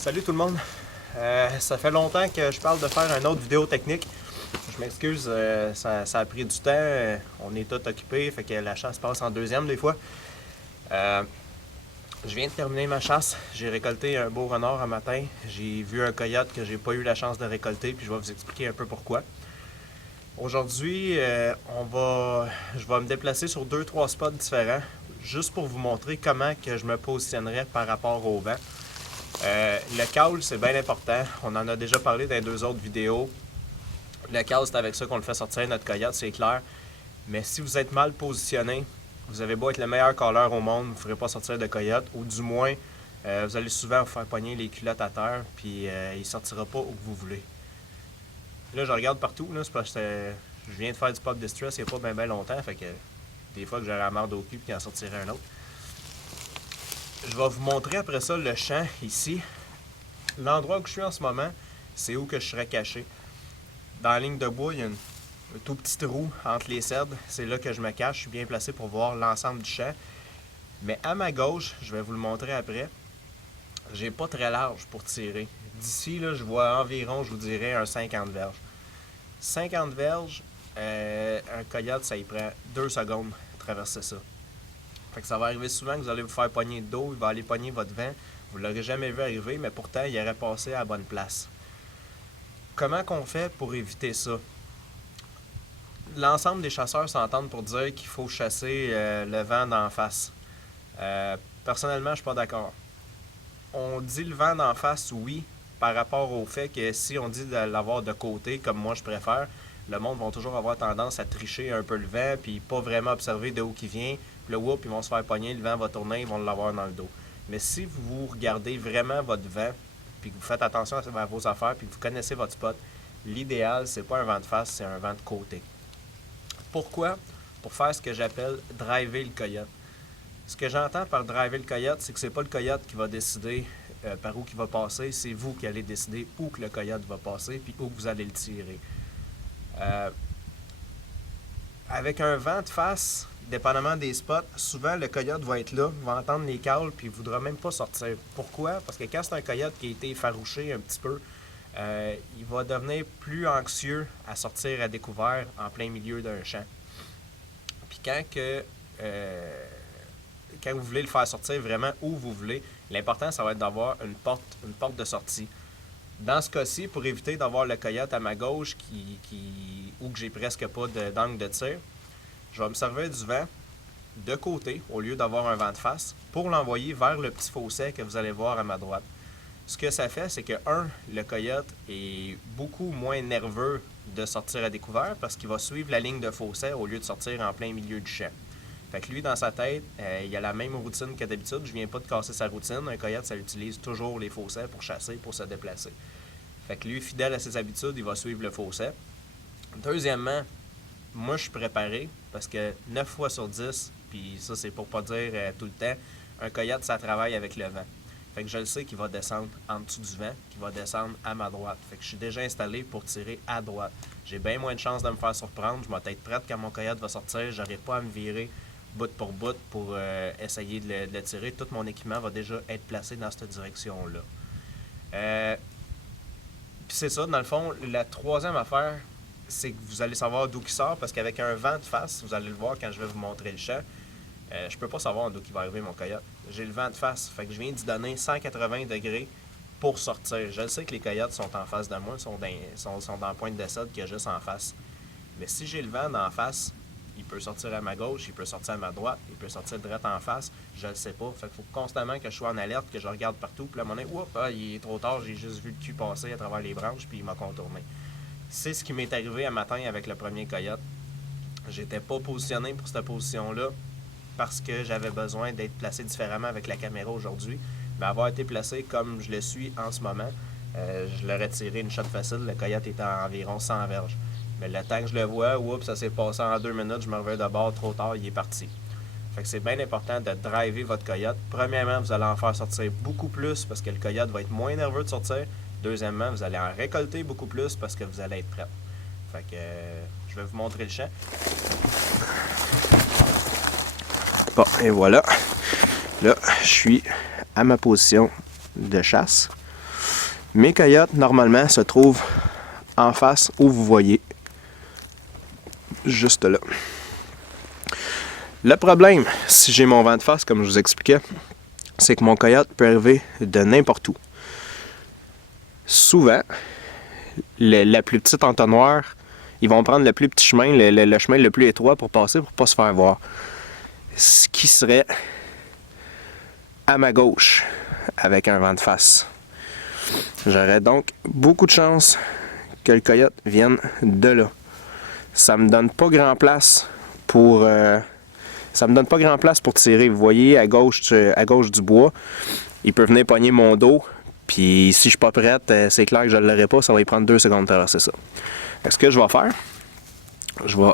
Salut tout le monde. Ça fait longtemps que je parle de faire une autre vidéo technique. Je m'excuse, ça a pris du temps. On est tous occupés, fait que la chasse passe en deuxième des fois. Je viens de terminer ma chasse. J'ai récolté un beau renard un matin. J'ai vu un coyote que j'ai pas eu la chance de récolter, puis je vais vous expliquer un peu pourquoi. Aujourd'hui, je vais me déplacer sur 2-3 spots différents, juste pour vous montrer comment que je me positionnerais par rapport au vent. Le call, c'est bien important. On en a déjà parlé dans les deux autres vidéos. Le call, c'est avec ça qu'on le fait sortir, notre coyote, c'est clair. Mais si vous êtes mal positionné, vous avez beau être le meilleur caller au monde, vous ne ferez pas sortir de coyote, ou du moins, vous allez souvent vous faire pogner les culottes à terre, puis il ne sortira pas où que vous voulez. Là, je regarde partout, là, c'est parce que je viens de faire du pop distress il n'y a pas bien longtemps, fait que des fois que j'aurai la marde au cul, puis qu'il en sortirait un autre. Je vais vous montrer après ça le champ ici. L'endroit où je suis en ce moment, c'est où que je serais caché. Dans la ligne de bois, il y a un tout petit trou entre les cèdres. C'est là que je me cache. Je suis bien placé pour voir l'ensemble du champ. Mais à ma gauche, je vais vous le montrer après, j'ai pas très large pour tirer. D'ici, là, je vois environ, je vous dirais, un 50 verges. 50 verges, un coyote, ça y prend 2 secondes de traverser ça. Fait que ça va arriver souvent que vous allez vous faire pogner de dos, il va aller pogner votre vent. Vous ne l'aurez jamais vu arriver, mais pourtant, il aurait passé à la bonne place. Comment qu'on fait pour éviter ça? L'ensemble des chasseurs s'entendent pour dire qu'il faut chasser le vent d'en face. Personnellement, je suis pas d'accord. On dit le vent d'en face, oui, par rapport au fait que si on dit de l'avoir de côté, comme moi je préfère, le monde va toujours avoir tendance à tricher un peu le vent, puis pas vraiment observer de où il vient. Puis le whoop, ils vont se faire pogner, le vent va tourner, ils vont l'avoir dans le dos. Mais si vous regardez vraiment votre vent, puis que vous faites attention à vos affaires, puis que vous connaissez votre spot, l'idéal, c'est pas un vent de face, c'est un vent de côté. Pourquoi? Pour faire ce que j'appelle driver le coyote. Ce que j'entends par driver le coyote, c'est que c'est pas le coyote qui va décider par où il va passer, c'est vous qui allez décider où que le coyote va passer, puis où que vous allez le tirer. Avec un vent de face, dépendamment des spots, souvent le coyote va être là, va entendre les cales, puis il ne voudra même pas sortir. Pourquoi? Parce que quand c'est un coyote qui a été effarouché un petit peu, il va devenir plus anxieux à sortir à découvert en plein milieu d'un champ. Puis quand vous voulez le faire sortir vraiment où vous voulez, l'important, ça va être d'avoir une porte de sortie. Dans ce cas-ci, pour éviter d'avoir le coyote à ma gauche où que j'ai presque pas d'angle de tir, je vais me servir du vent de côté au lieu d'avoir un vent de face pour l'envoyer vers le petit fossé que vous allez voir à ma droite. Ce que ça fait, c'est que, le coyote est beaucoup moins nerveux de sortir à découvert parce qu'il va suivre la ligne de fossé au lieu de sortir en plein milieu du champ. Fait que lui, dans sa tête, il a la même routine que d'habitude. Je viens pas de casser sa routine. Un coyote, ça utilise toujours les fossés pour chasser, pour se déplacer. Fait que lui, fidèle à ses habitudes, il va suivre le fossé. Deuxièmement, moi, je suis préparé parce que 9 fois sur 10, puis ça, c'est pour pas dire tout le temps, un coyote, ça travaille avec le vent. Fait que je le sais qu'il va descendre en dessous du vent, qu'il va descendre à ma droite. Fait que je suis déjà installé pour tirer à droite. J'ai bien moins de chances de me faire surprendre. Je vais être prête quand mon coyote va sortir. J'aurai pas à me virer bout pour essayer de le tirer. Tout mon équipement va déjà être placé dans cette direction-là. Puis c'est ça, dans le fond, la troisième affaire, c'est que vous allez savoir d'où il sort, parce qu'avec un vent de face, vous allez le voir quand je vais vous montrer le champ, je peux pas savoir d'où il va arriver mon coyote. J'ai le vent de face, fait que je viens d'y donner 180 degrés pour sortir. Je le sais que les coyotes sont en face de moi, sont dans le point de décide qu'il y a juste en face. Mais si j'ai le vent d'en face, il peut sortir à ma gauche, il peut sortir à ma droite, il peut sortir direct en face, je le sais pas. Fait qu'il faut constamment que je sois en alerte, que je regarde partout, puis à un moment donné, il est trop tard, j'ai juste vu le cul passer à travers les branches, puis il m'a contourné. C'est ce qui m'est arrivé un matin avec le premier coyote. J'étais pas positionné pour cette position-là parce que j'avais besoin d'être placé différemment avec la caméra aujourd'hui. Mais avoir été placé comme je le suis en ce moment, je l'aurais tiré une shot facile, le coyote était à environ 100 verges. Mais le temps que je le vois, ça s'est passé en 2 minutes, je me reviens de bord trop tard, il est parti. Fait que c'est bien important de driver votre coyote. Premièrement, vous allez en faire sortir beaucoup plus parce que le coyote va être moins nerveux de sortir. Deuxièmement, vous allez en récolter beaucoup plus parce que vous allez être prêt. Fait que je vais vous montrer le champ. Bon, et voilà. Là, je suis à ma position de chasse. Mes coyotes, normalement, se trouvent en face où vous voyez, juste là. Le problème, si j'ai mon vent de face, comme je vous expliquais, c'est que mon coyote peut arriver de n'importe où. Souvent, la plus petite entonnoir, ils vont prendre le plus petit chemin, le chemin le plus étroit pour passer, pour ne pas se faire voir. Ce qui serait à ma gauche, avec un vent de face. J'aurais donc beaucoup de chance que le coyote vienne de là. Ça me donne pas grand place pour tirer. Vous voyez, à gauche du bois, il peut venir pogner mon dos. Puis si je suis pas prête, c'est clair que je ne l'aurai pas. Ça va y prendre 2 secondes de traverser ça. Ce que je vais faire, je vais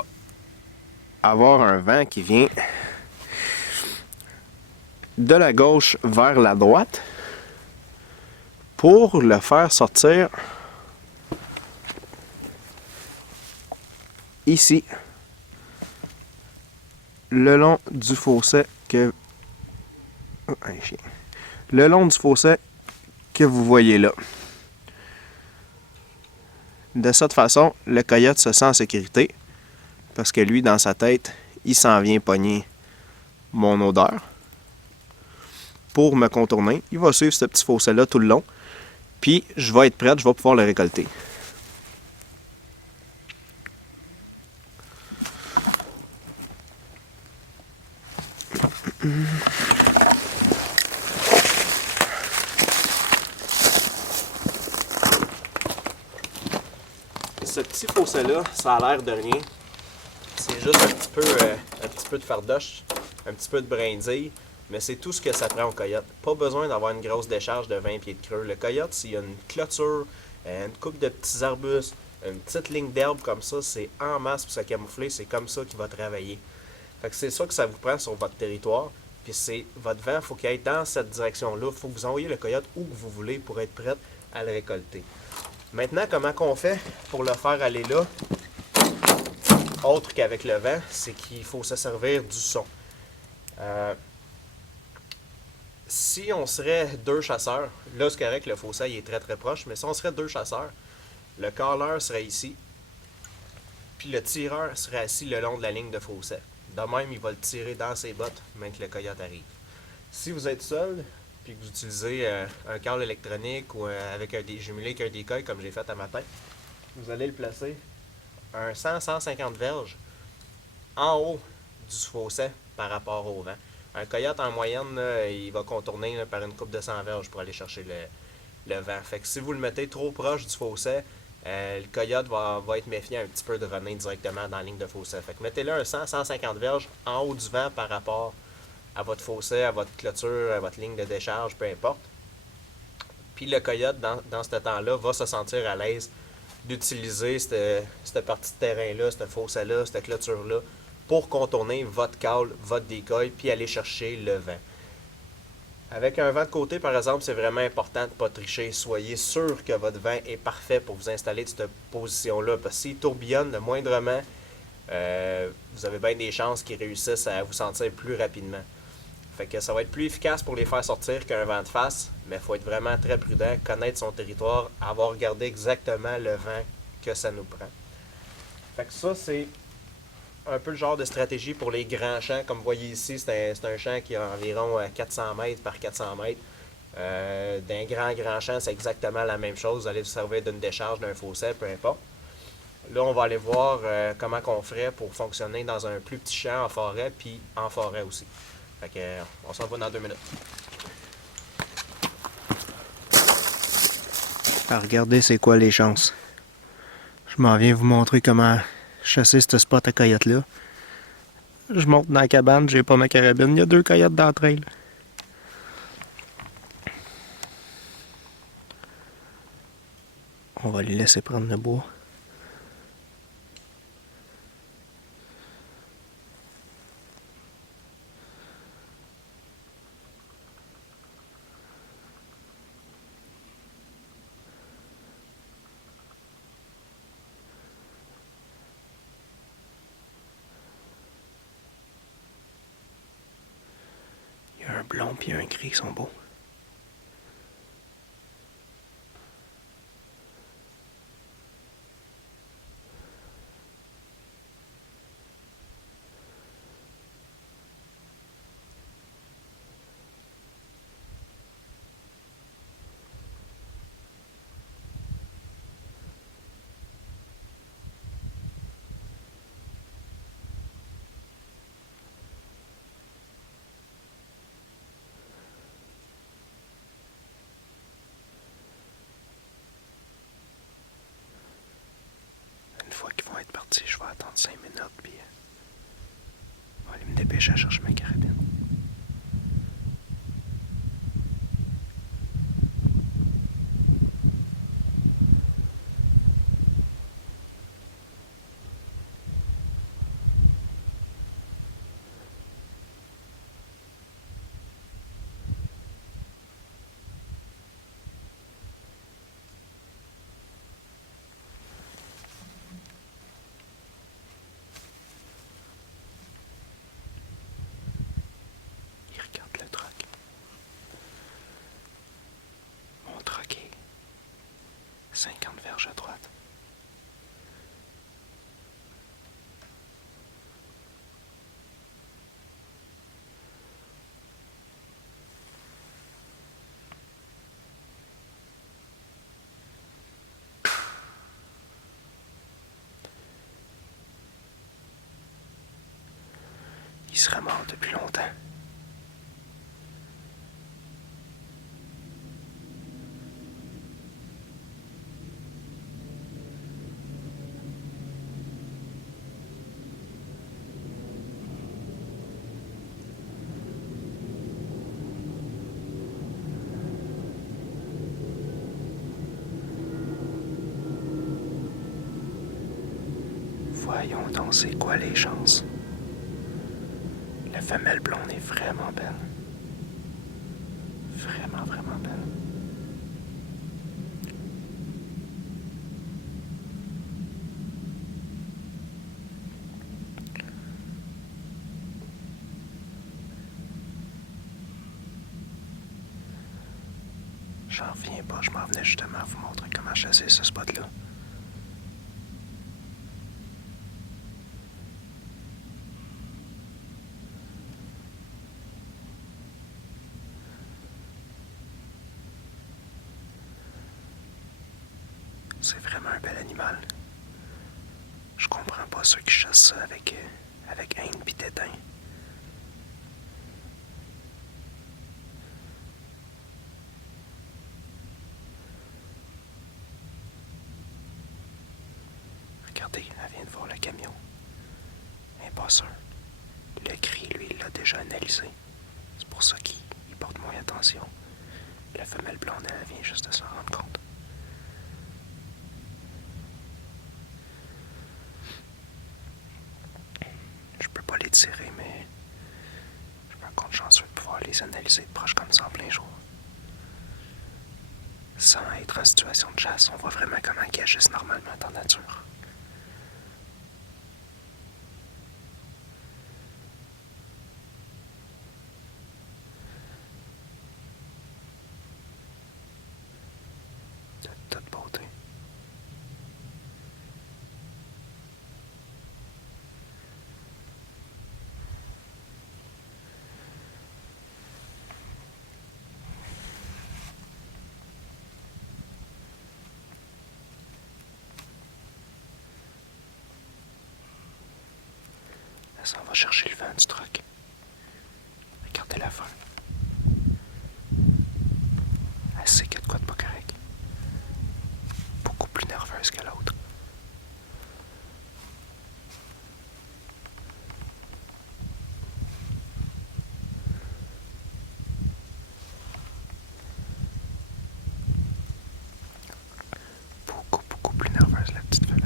avoir un vent qui vient de la gauche vers la droite pour le faire sortir ici, le long du fossé que... Oh, un chien. Le long du fossé que vous voyez là. De cette façon, le coyote se sent en sécurité parce que lui, dans sa tête, il s'en vient pogner mon odeur pour me contourner. Il va suivre ce petit fossé-là tout le long. Puis, je vais être prête, je vais pouvoir le récolter. Ce petit fossé-là, ça a l'air de rien. C'est juste un petit peu de fardoche, un petit peu de brindille, mais c'est tout ce que ça prend au coyote. Pas besoin d'avoir une grosse décharge de 20 pieds de creux. Le coyote, s'il y a une clôture, une coupe de petits arbustes, une petite ligne d'herbe comme ça, c'est en masse pour se camoufler, c'est comme ça qu'il va travailler. Fait que c'est ça que ça vous prend sur votre territoire. Puis c'est votre vent, il faut qu'il aille dans cette direction-là. Il faut que vous envoyiez le coyote où vous voulez pour être prête à le récolter. Maintenant, comment qu'on fait pour le faire aller là, autre qu'avec le vent, c'est qu'il faut se servir du son. Si on serait 2 chasseurs, là c'est correct, le fossé il est très très proche, mais si on serait 2 chasseurs, le caller serait ici, puis le tireur serait assis le long de la ligne de fossé. De même, il va le tirer dans ses bottes, même que le coyote arrive. Si vous êtes seul, puis que vous utilisez un câble électronique ou avec des jumelés avec un decoy comme j'ai fait à matin, vous allez le placer un 100-150 verges en haut du fossé par rapport au vent. Un coyote en moyenne, là, il va contourner là, par une coupe de 100 verges pour aller chercher le vent. Fait que si vous le mettez trop proche du fossé, le coyote va être méfiant un petit peu de runner directement dans la ligne de fossé. Fait que mettez-le un 100-150 verges en haut du vent par rapport à votre fossé, à votre clôture, à votre ligne de décharge, peu importe. Puis le coyote, dans ce temps-là, va se sentir à l'aise d'utiliser cette partie de terrain-là, ce fossé-là, cette clôture-là, pour contourner votre call, votre decoy, puis aller chercher le vent. Avec un vent de côté, par exemple, c'est vraiment important de ne pas tricher. Soyez sûr que votre vent est parfait pour vous installer de cette position-là, parce que s'il tourbillonne le moindrement, vous avez bien des chances qu'ils réussissent à vous sentir plus rapidement. Fait que ça va être plus efficace pour les faire sortir qu'un vent de face, mais il faut être vraiment très prudent, connaître son territoire, avoir regardé exactement le vent que ça nous prend. Fait que ça, c'est un peu le genre de stratégie pour les grands champs. Comme vous voyez ici, c'est un champ qui a environ 400 mètres par 400 mètres. D'un grand champ, c'est exactement la même chose. Vous allez vous servir d'une décharge, d'un fossé, peu importe. Là, on va aller voir comment on ferait pour fonctionner dans un plus petit champ en forêt, puis en forêt aussi. Fait que, on s'en va dans 2 minutes. Regardez c'est quoi les chances. Je m'en viens vous montrer comment chasser ce spot à coyote-là. Je monte dans la cabane, j'ai pas ma carabine. Il y a 2 coyotes dans le trail. On va les laisser prendre le bois. Un blond puis un gris qui sont beaux. sorti, je vais attendre 5 minutes, puis je vais aller me dépêcher à chercher ma carabine. Il regarde le truck. Mon truck est 50 verges à droite. Il serait mort depuis longtemps. Voyons donc c'est quoi les chances. La femelle blonde est vraiment belle. Vraiment, vraiment belle. J'en reviens pas, je m'en venais justement vous montrer comment chasser ce spot-là. C'est vraiment un bel animal. Je comprends pas ceux qui chassent ça avec haine pis dédain. Regardez, elle vient de voir le camion. Un passeur. Le cri, lui, il l'a déjà analysé. C'est pour ça qu'il porte moins attention. La femelle blonde, elle vient juste de s'en rendre compte. Je peux pas les tirer, mais je me compte chanceux de pouvoir les analyser de proche comme ça en plein jour. Sans être en situation de chasse, on voit vraiment comment ils agissent normalement dans la nature. De toute beauté. Elle s'en va chercher le vent du truck. Regardez la femme. Elle sait qu'il y a de quoi de pas correct. Beaucoup plus nerveuse que l'autre. Beaucoup plus nerveuse, la petite femelle.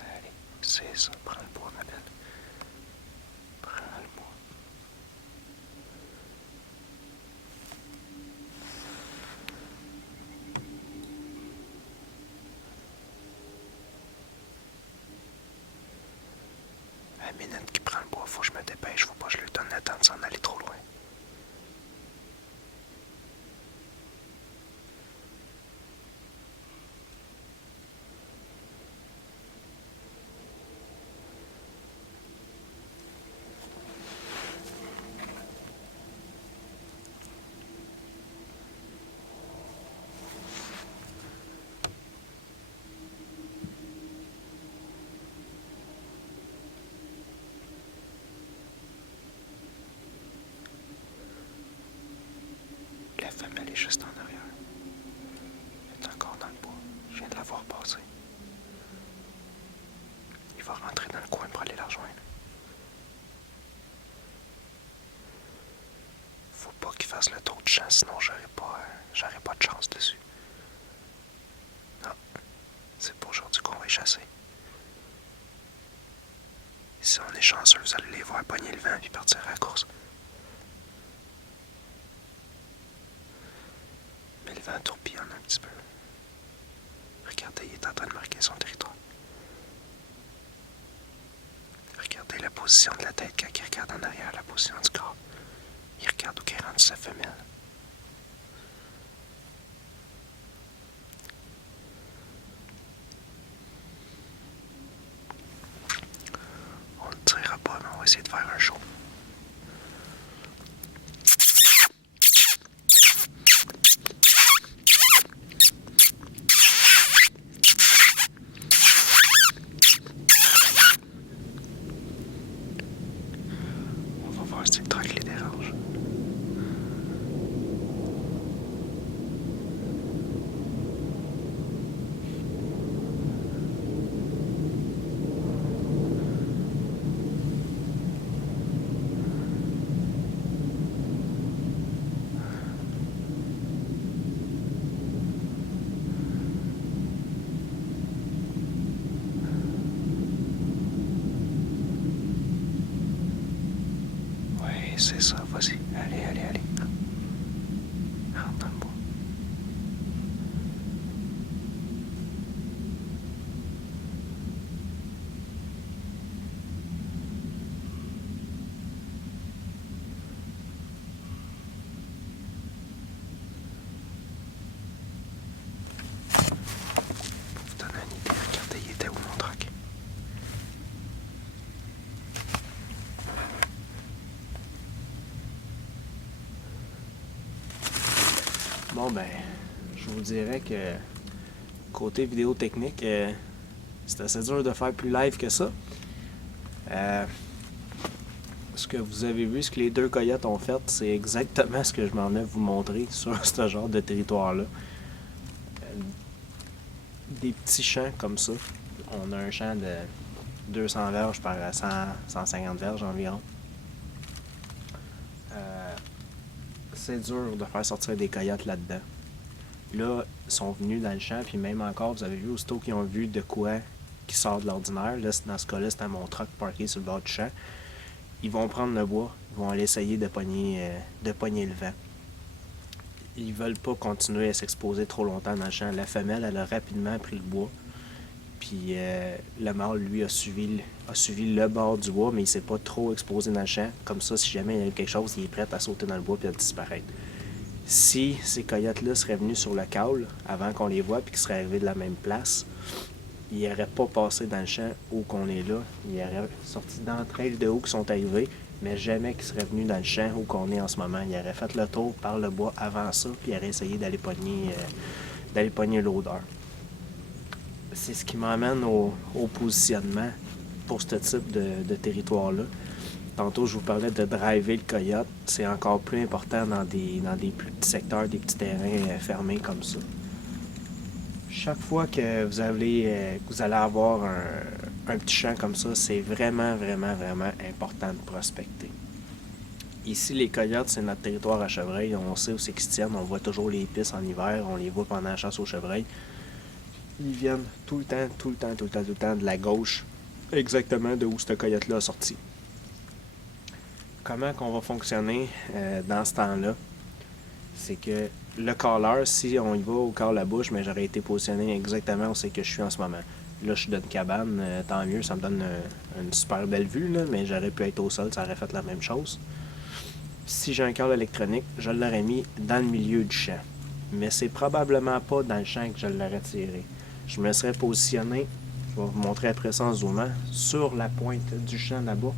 Allez, c'est ça, prends le bois, ma belle. Prends le bois. À la minute qu'il prend le bois, faut que je me dépêche, faut pas que je lui donne le temps de s'en aller trop loin. juste en arrière. Il est encore dans le bois. Je viens de la voir passer. Il va rentrer dans le coin pour aller la rejoindre. Faut pas qu'il fasse le tour de champ, sinon j'aurai pas de chance dessus. Non, c'est pour aujourd'hui qu'on va y chasser. Si on est chanceux, vous allez les voir pogner le vent et partir à la course. Mais le vent tourbillonne un petit peu. Regardez, il est en train de marquer son territoire. Regardez la position de la tête quand il regarde en arrière, la position du corps. Il regarde où est rendue sa femelle. On ne tirera pas, mais on va essayer de faire un show. On va voir si le truc les dérange. Oui, c'est ça, vas-y. Allez. Rentre dans le bois. Pour vous donner une idée, regardez, il était où mon truc? Bon, ben, je vous dirais que côté vidéo technique, c'est assez dur de faire plus live que ça. Ce que vous avez vu, ce que les deux coyotes ont fait, c'est exactement ce que je m'en vais vous montrer sur ce genre de territoire-là. Des petits champs comme ça. On a un champ de 200 verges par 150 verges environ. C'est dur de faire sortir des coyotes là-dedans. Là, ils sont venus dans le champ, puis même encore, vous avez vu aussitôt qu'ils ont vu de quoi qui sort de l'ordinaire. Là, dans ce cas-là, c'était mon truck parké sur le bord du champ. Ils vont prendre le bois, ils vont aller essayer de pogner le vent. Ils veulent pas continuer à s'exposer trop longtemps dans le champ. La femelle, elle a rapidement pris le bois. Puis le mâle, lui, a suivi le bord du bois, mais il s'est pas trop exposé dans le champ. Comme ça, si jamais il y a quelque chose, il est prêt à sauter dans le bois et à disparaître. Si ces coyotes-là seraient venus sur le caule avant qu'on les voie et qu'ils seraient arrivés de la même place, ils n'auraient pas passé dans le champ où qu'on est là. Ils auraient sorti d'entre elles de où qu'ils sont arrivés, mais jamais qu'ils seraient venus dans le champ où qu'on est en ce moment. Ils auraient fait le tour par le bois avant ça, puis ils auraient essayé d'aller pogner l'odeur. C'est ce qui m'amène au positionnement pour ce type de territoire-là. Tantôt, je vous parlais de driver le coyote. C'est encore plus important dans des plus petits secteurs, des petits terrains fermés comme ça. Chaque fois que vous allez avoir un petit champ comme ça, c'est vraiment important de prospecter. Ici, les coyotes, c'est notre territoire à chevreuil. On sait où c'est qu'ils se tiennent. On voit toujours les pistes en hiver. On les voit pendant la chasse aux chevreuils. Ils viennent tout le temps de la gauche, exactement de où ce coyote-là a sorti. Comment qu'on va fonctionner dans ce temps-là? C'est que le caller, si on y va au call la bouche, mais j'aurais été positionné exactement où c'est que je suis en ce moment. Là, je suis dans une cabane, tant mieux, ça me donne une super belle vue, là, mais j'aurais pu être au sol, ça aurait fait la même chose. Si j'ai un call électronique, je l'aurais mis dans le milieu du champ. Mais c'est probablement pas dans le champ que je l'aurais tiré. Je me serais positionné, je vais vous montrer après ça en zoomant, sur la pointe du champ là-bas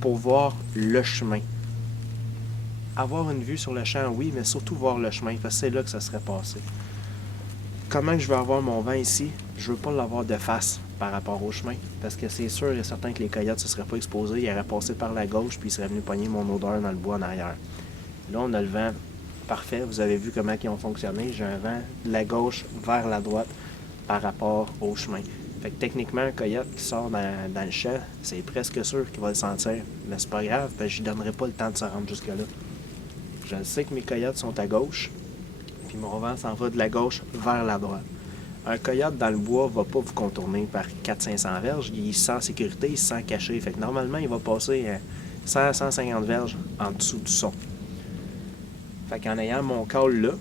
pour voir le chemin. Avoir une vue sur le champ, oui, mais surtout voir le chemin, parce que c'est là que ça serait passé. Comment je veux avoir mon vent ici? Je veux pas l'avoir de face par rapport au chemin, parce que c'est sûr et certain que les coyotes ne se seraient pas exposés, ils auraient passé par la gauche, puis ils seraient venus pogner mon odeur dans le bois en arrière. Là, on a le vent parfait. Vous avez vu comment ils ont fonctionné. J'ai un vent de la gauche vers la droite par rapport au chemin. Fait que techniquement, un coyote qui sort dans le champ, c'est presque sûr qu'il va le sentir. Mais c'est pas grave, parce que je lui donnerai pas le temps de se rendre jusque-là. Je sais que mes coyotes sont à gauche, puis mon vent s'en va de la gauche vers la droite. Un coyote dans le bois va pas vous contourner par 400-500 verges. Il se sent en sécurité, il se sent caché. Fait que normalement, il va passer 100-150 verges en dessous du son. Fait qu'en ayant mon call là,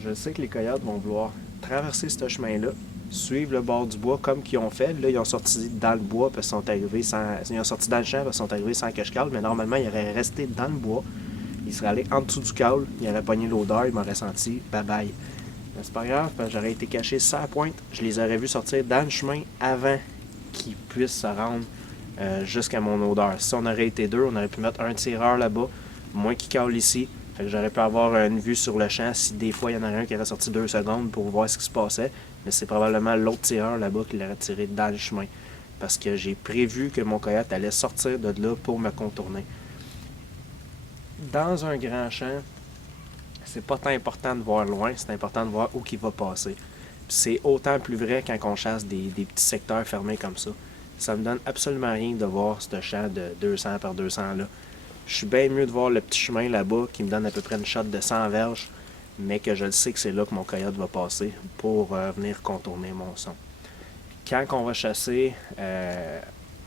je sais que les coyotes vont vouloir traverser ce chemin-là, suivre le bord du bois comme qu'ils ont fait. Là, ils ont sorti dans le bois parce qu'ils sont arrivés sans. Ils ont sorti dans le champ parce qu'ils sont arrivés sans que je cale, mais normalement, ils auraient resté dans le bois. Ils seraient allés en dessous du call, ils auraient pogné l'odeur, ils m'auraient senti bye bye. Mais c'est pas grave, parce que j'aurais été caché sur la pointe. Je les aurais vus sortir dans le chemin avant qu'ils puissent se rendre jusqu'à mon odeur. Si on aurait été deux, on aurait pu mettre un tireur là-bas, moi qui cale ici. Fait que j'aurais pu avoir une vue sur le champ si des fois il y en aurait un qui aurait sorti 2 secondes pour voir ce qui se passait. Mais c'est probablement l'autre tireur là-bas qui l'aurait tiré dans le chemin. Parce que j'ai prévu que mon coyote allait sortir de là pour me contourner. Dans un grand champ, c'est pas tant important de voir loin, c'est important de voir où il va passer. Puis c'est autant plus vrai quand on chasse des petits secteurs fermés comme ça. Ça me donne absolument rien de voir ce champ de 200 par 200 là. Je suis bien mieux de voir le petit chemin là-bas qui me donne à peu près une shot de 100 verges, mais que je le sais que c'est là que mon coyote va passer pour venir contourner mon son. Quand on va chasser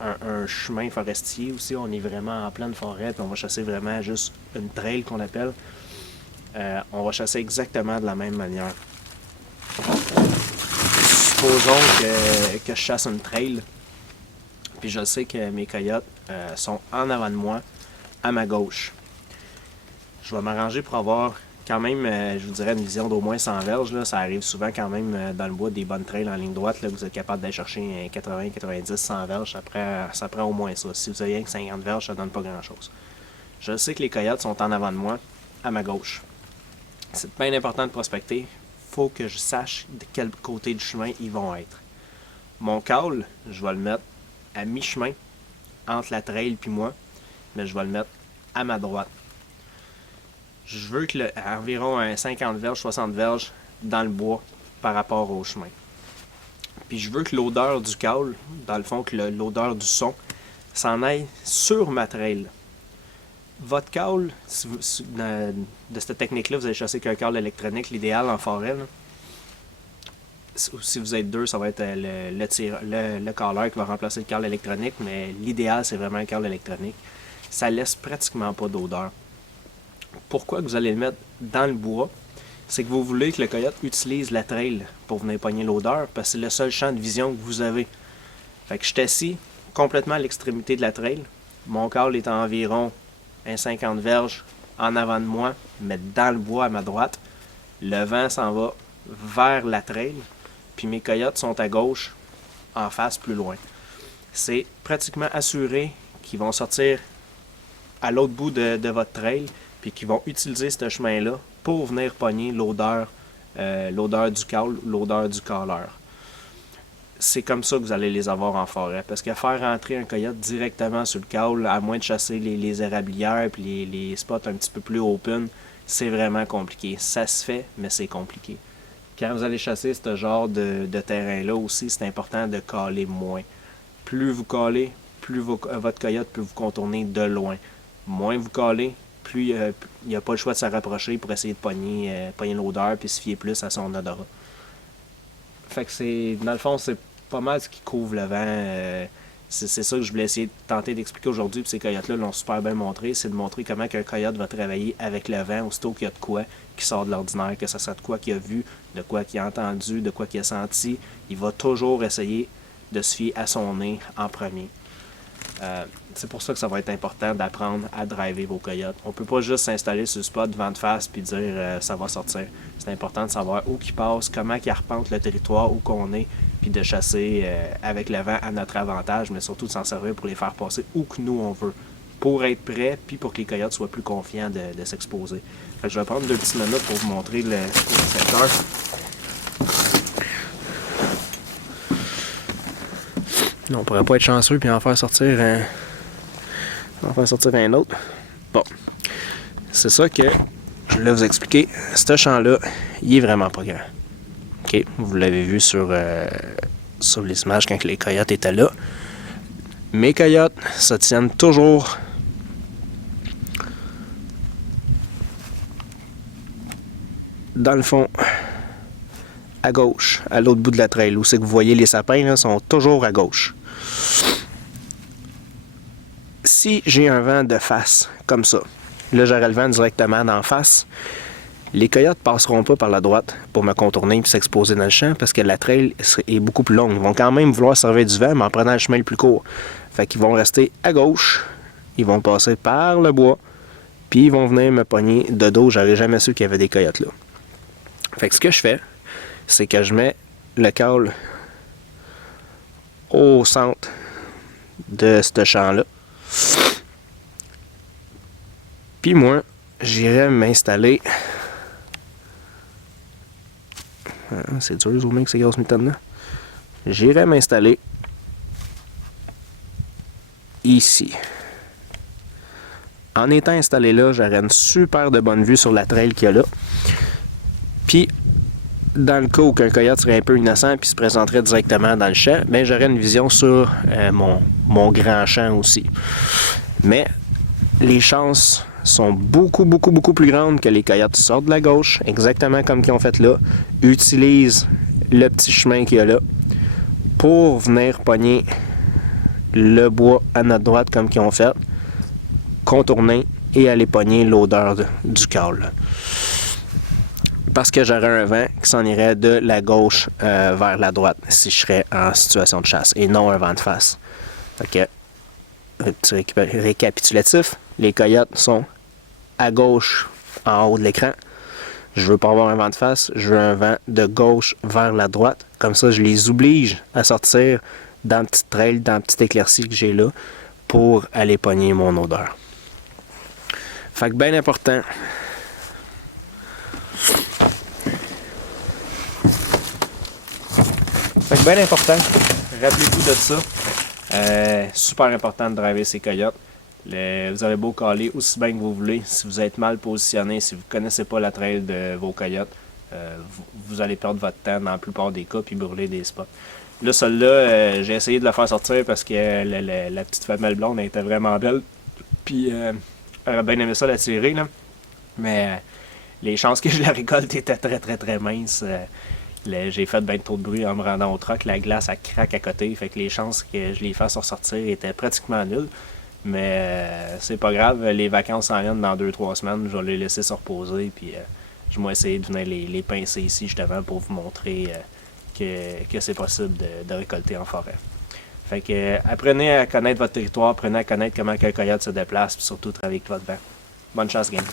un chemin forestier aussi, on est vraiment en pleine forêt, puis on va chasser vraiment juste une trail qu'on appelle. On va chasser exactement de la même manière. Supposons que je chasse une trail, puis je sais que mes coyotes sont en avant de moi, à ma gauche. Je vais m'arranger pour avoir quand même, je vous dirais, une vision d'au moins 100 verges. Là. Ça arrive souvent quand même dans le bois des bonnes trails en ligne droite. Là, vous êtes capable d'aller chercher 80, 90, 100 verges. Ça prend au moins ça. Si vous avez rien que 50 verges, ça donne pas grand-chose. Je sais que les coyotes sont en avant de moi, à ma gauche. C'est bien important de prospecter. Faut que je sache de quel côté du chemin ils vont être. Mon call, je vais le mettre à mi-chemin entre la trail et moi, mais je vais le mettre à ma droite. Je veux que environ 50 verges, 60 verges dans le bois par rapport au chemin. Puis je veux que l'odeur du call, dans le fond, que l'odeur du son, s'en aille sur ma trail. Votre call, de cette technique-là, vous allez chasser qu'un call électronique, l'idéal en forêt. Là. Si vous êtes deux, ça va être le caller qui va remplacer le call électronique, mais l'idéal, c'est vraiment un call électronique. Ça laisse pratiquement pas d'odeur. Pourquoi vous allez le mettre dans le bois? C'est que vous voulez que le coyote utilise la trail pour venir pogner l'odeur, parce que c'est le seul champ de vision que vous avez. Fait que je suis assis complètement à l'extrémité de la trail. Mon call est à environ 50 verges en avant de moi, mais dans le bois à ma droite. Le vent s'en va vers la trail, puis mes coyotes sont à gauche, en face, plus loin. C'est pratiquement assuré qu'ils vont sortir à l'autre bout de votre trail, puis qu'ils vont utiliser ce chemin-là pour venir pogner l'odeur du call, l'odeur du calleur. C'est comme ça que vous allez les avoir en forêt. Parce que faire rentrer un coyote directement sur le call, à moins de chasser les érablières et les spots un petit peu plus open, c'est vraiment compliqué. Ça se fait, mais c'est compliqué. Quand vous allez chasser ce genre de terrain-là aussi, c'est important de caller moins. Plus vous callez, plus votre coyote peut vous contourner de loin. Moins vous callez, plus il n'y a pas le choix de se rapprocher pour essayer de pogner l'odeur et se fier plus à son odorat. Fait que c'est, dans le fond, c'est pas mal ce qui couvre le vent. C'est ça que je voulais essayer de tenter d'expliquer aujourd'hui, puis ces coyotes-là l'ont super bien montré, c'est de montrer comment un coyote va travailler avec le vent, aussitôt qu'il y a de quoi qui sort de l'ordinaire, que ce soit de quoi qu'il a vu, de quoi qu'il a entendu, de quoi qu'il a senti, il va toujours essayer de se fier à son nez en premier. C'est pour ça que ça va être important d'apprendre à driver vos coyotes. On peut pas juste s'installer sur le spot devant de face puis dire ça va sortir. C'est important de savoir où qu'ils passent, comment qu'ils arpentent le territoire, où qu'on est, puis de chasser avec le vent à notre avantage, mais surtout de s'en servir pour les faire passer où que nous on veut, pour être prêts, puis pour que les coyotes soient plus confiants de s'exposer. Fait que je vais prendre 2 petites minutes pour vous montrer le secteur. On pourrait pas être chanceux puis en faire sortir un autre. Bon. C'est ça que je je voulais vous expliquer, ce champ-là, il est vraiment pas grand. OK? Vous l'avez vu sur les images quand les coyotes étaient là. Mes coyotes se tiennent toujours dans le fond, à gauche, à l'autre bout de la trail. Où c'est que vous voyez les sapins, là, sont toujours à gauche. Si j'ai un vent de face, comme ça, là j'aurai le vent directement d'en face, les coyotes passeront pas par la droite pour me contourner et s'exposer dans le champ parce que la trail est beaucoup plus longue. Ils vont quand même vouloir servir du vent, mais en prenant le chemin le plus court. Fait qu'ils vont rester à gauche, ils vont passer par le bois, puis ils vont venir me pogner de dos. J'aurais jamais su qu'il y avait des coyotes là. Fait que ce que je fais, c'est que je mets le call au centre de ce champ-là. Puis moi, j'irai m'installer. C'est dur de zoomer avec ces grosses mitaines-là. J'irai m'installer ici. En étant installé là, j'aurai une super de bonne vue sur la trail qu'il y a là. Puis, dans le cas où un coyote serait un peu innocent et se présenterait directement dans le champ, ben j'aurais une vision sur mon grand champ aussi. Mais les chances sont beaucoup plus grandes que les coyotes sortent de la gauche, exactement comme qu'ils ont fait là, utilisent le petit chemin qu'il y a là pour venir pogner le bois à notre droite comme qu'ils ont fait, contourner et aller pogner l'odeur du call. Parce que j'aurais un vent qui s'en irait de la gauche vers la droite si je serais en situation de chasse et non un vent de face. Ok. Petit récapitulatif, les coyotes sont à gauche en haut de l'écran. Je veux pas avoir un vent de face, je veux un vent de gauche vers la droite. Comme ça, je les oblige à sortir dans le petit trail, dans le petit éclairci que j'ai là pour aller pogner mon odeur. Fait que bien important. Fait que bien important, rappelez-vous de ça. Super important de driver ces coyotes. Vous avez beau caler aussi bien que vous voulez. Si vous êtes mal positionné, si vous ne connaissez pas la trail de vos coyotes, vous allez perdre votre temps dans la plupart des cas puis brûler des spots. Là, celle-là, j'ai essayé de la faire sortir parce que la petite femelle blonde elle était vraiment belle. Puis elle aurait bien aimé ça la tirer, là. Mais les chances que je la récolte étaient très minces. J'ai fait bien trop de bruit en me rendant au truck. La glace, elle craque à côté. Fait que les chances que je les fasse ressortir étaient pratiquement nulles. Mais c'est pas grave. Les vacances s'en viennent dans 2-3 semaines. Je vais les laisser se reposer. Puis je vais essayer de venir les pincer ici justement pour vous montrer que c'est possible de récolter en forêt. Fait que apprenez à connaître votre territoire. Apprenez à connaître comment un coyote se déplace. Puis surtout travailler avec votre vent. Bonne chance, gang.